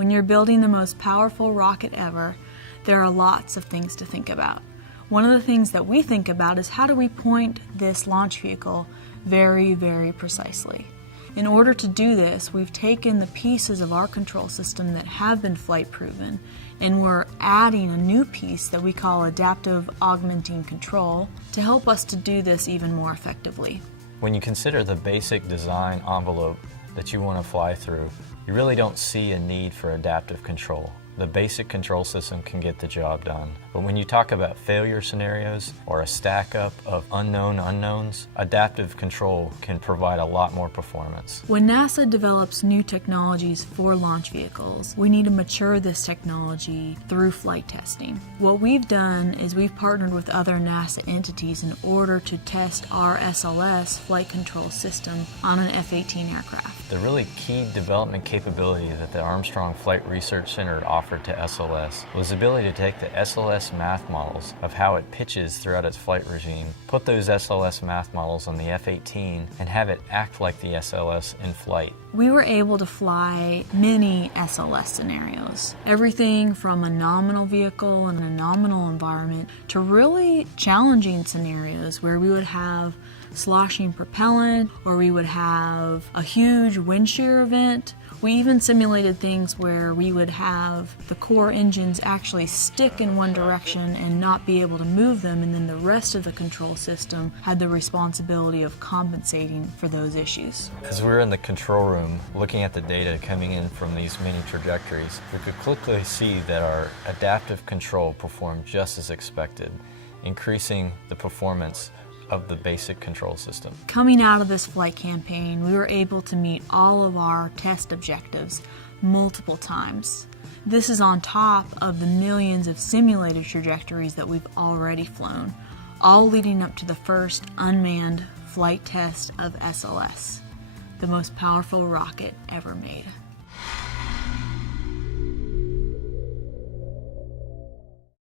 When you're building the most powerful rocket ever, there are lots of things to think about. One of the things that we think about is how do we point this launch vehicle very, very precisely. In order to do this, we've taken the pieces of our control system that have been flight proven, and we're adding a new piece that we call adaptive augmenting control to help us to do this even more effectively. When you consider the basic design envelope that you want to fly through, you really don't see a need for adaptive control. The basic control system can get the job done. But when you talk about failure scenarios or a stack up of unknown unknowns, adaptive control can provide a lot more performance. When NASA develops new technologies for launch vehicles, we need to mature this technology through flight testing. What we've done is we've partnered with other NASA entities in order to test our SLS flight control system on an F-18 aircraft. The really key development capability that the Armstrong Flight Research Center offered to SLS was the ability to take the SLS math models of how it pitches throughout its flight regime, put those SLS math models on the F-18 and have it act like the SLS in flight. We were able to fly many SLS scenarios. Everything from a nominal vehicle in a nominal environment to really challenging scenarios where we would have sloshing propellant or we would have a huge wind shear event. We even simulated things where we would have the core engines actually stick in one direction and not be able to move them, and then the rest of the control system had the responsibility of compensating for those issues. As we were in the control room looking at the data coming in from these many trajectories, we could quickly see that our adaptive control performed just as expected, increasing the performance of the basic control system. Coming out of this flight campaign, we were able to meet all of our test objectives multiple times. This is on top of the millions of simulated trajectories that we've already flown, all leading up to the first unmanned flight test of SLS, the most powerful rocket ever made.